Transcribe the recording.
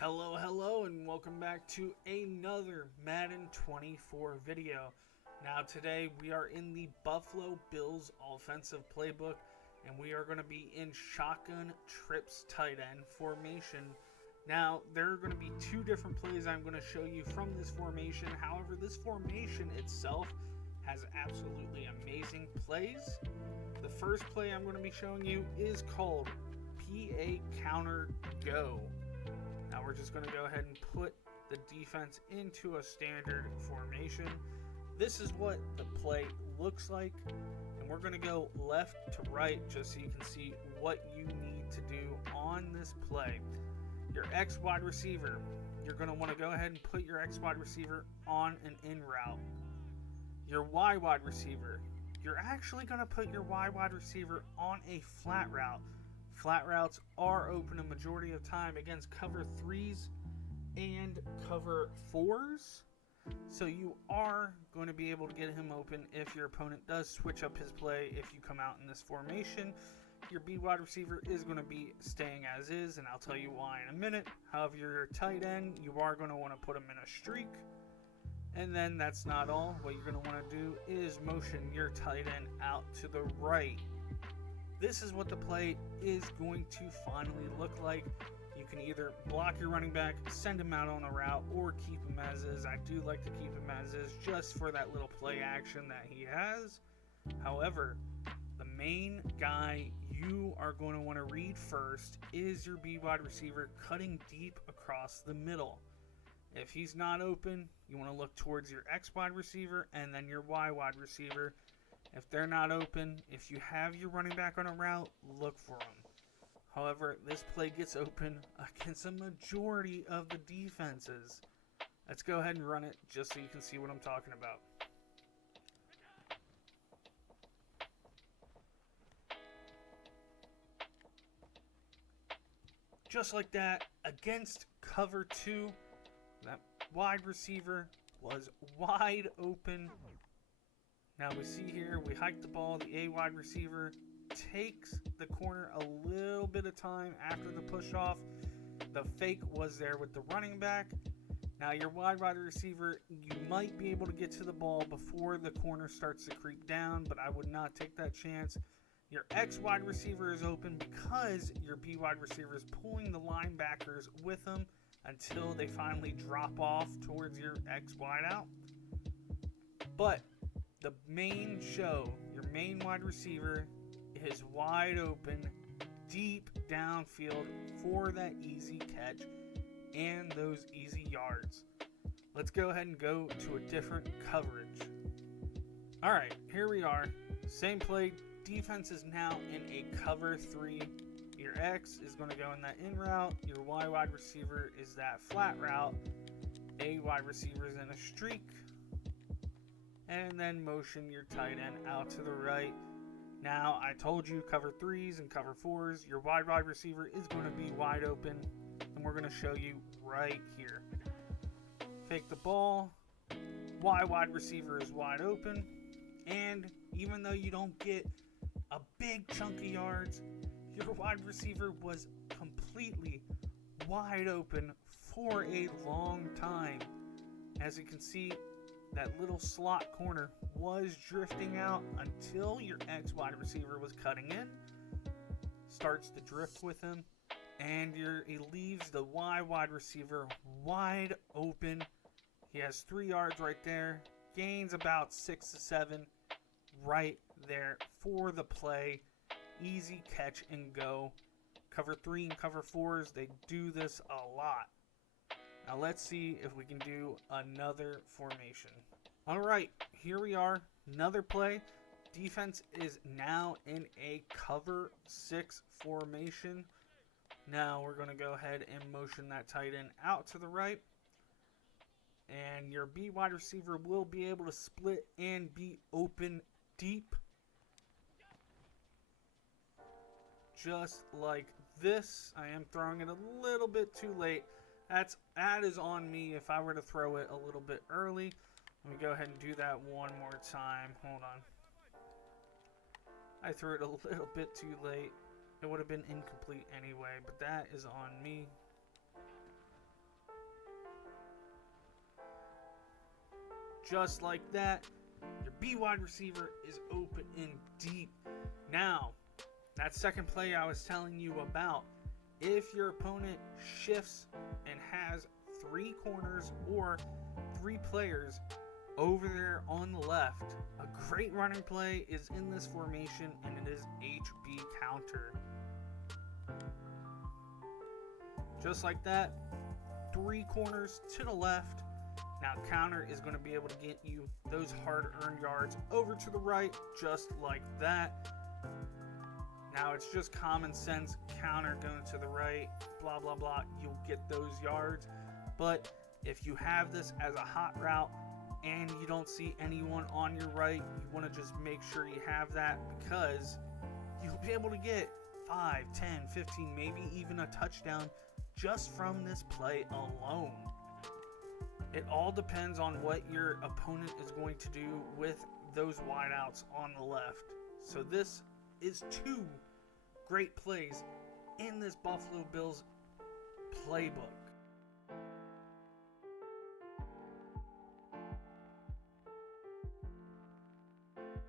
Hello, and welcome back to another Madden 24 video. Now, today we are in the Buffalo Bills offensive playbook, and we are going to be in shotgun trips tight end formation. Now, there are going to be two different plays I'm going to show you from this formation. However, this formation itself has absolutely amazing plays. The first play I'm going to be showing you is called PA Counter Go. Now we're just going to go ahead and put the defense into a standard formation. This is what the play looks like, and we're going to go left to right just so you can see what you need to do on this play. Your X wide receiver, you're going to want to go ahead and put your X wide receiver on an in route. Your Y wide receiver, you're actually going to put your Y wide receiver on a flat route. Flat routes are open a majority of time against cover 3s and cover 4s. So you are going to be able to get him open if your opponent does switch up his play. If you come out in this formation, your B wide receiver is going to be staying as is, and I'll tell you why in a minute. However, your tight end, you are going to want to put him in a streak. And then that's not all. What you're going to want to do is motion your tight end out to the right. This is what the play is going to finally look like. You can either block your running back, send him out on a route, or keep him as is. I do like to keep him as is just for that little play action that he has. However, the main guy you are going to want to read first is your B wide receiver cutting deep across the middle. If he's not open, you want to look towards your X wide receiver and then your Y wide receiver. If they're not open, if you have your running back on a route, look for them. However, this play gets open against a majority of the defenses. Let's go ahead and run it just so you can see what I'm talking about. Just like that, against cover 2, that wide receiver was wide open. Now we see here, we hike the ball, the A wide receiver takes the corner a little bit of time after the push off. The fake was there with the running back. Now your wide receiver, you might be able to get to the ball before the corner starts to creep down, but I would not take that chance. Your X wide receiver is open because your B wide receiver is pulling the linebackers with them until they finally drop off towards your X wide out. But the main show, your main wide receiver is wide open, deep downfield for that easy catch and those easy yards. Let's go ahead and go to a different coverage. All right, here we are. Same play. Defense is now in a cover 3. Your X is going to go in that in route. Your Y wide receiver is that flat route. A wide receiver is in a streak. And then motion your tight end out to the right. Now, I told you cover 3s and cover 4s. Your wide receiver is going to be wide open, and we're going to show you right here. Fake the ball. Y wide receiver is wide open. And even though you don't get a big chunk of yards, your wide receiver was completely wide open for a long time. As you can see, that little slot corner was drifting out until your X wide receiver was cutting in, starts to drift with him, and he leaves the Y wide receiver wide open. He has 3 yards right there, gains about 6 to 7 right there for the play. Easy catch and go. Cover 3 and cover 4s, they do this a lot. Now let's see if we can do another formation. All right, here we are. Another play. Defense is now in a cover 6 formation. Now we're going to go ahead and motion that tight end out to the right. And your B wide receiver will be able to split and be open deep. Just like this. I am throwing it a little bit too late. That is on me if I were to throw it a little bit early. Let me go ahead and do that one more time. Hold on. I threw it a little bit too late. It would have been incomplete anyway, but that is on me. just like that, your B wide receiver is open and deep. Now, that second play I was telling you about, if your opponent shifts and has 3 corners or 3 players over there on the left, a great running play is in this formation, and it is HB counter. Just like that, 3 corners to the left. Now counter is going to be able to get you those hard-earned yards over to the right, just like that. Now it's just common sense, counter going to the right, blah, blah, blah, you'll get those yards. But if you have this as a hot route and you don't see anyone on your right, you want to just make sure you have that, because you'll be able to get 5, 10, 15, maybe even a touchdown just from this play alone. It all depends on what your opponent is going to do with those wideouts on the left. So this is 2 great plays in this Buffalo Bills playbook.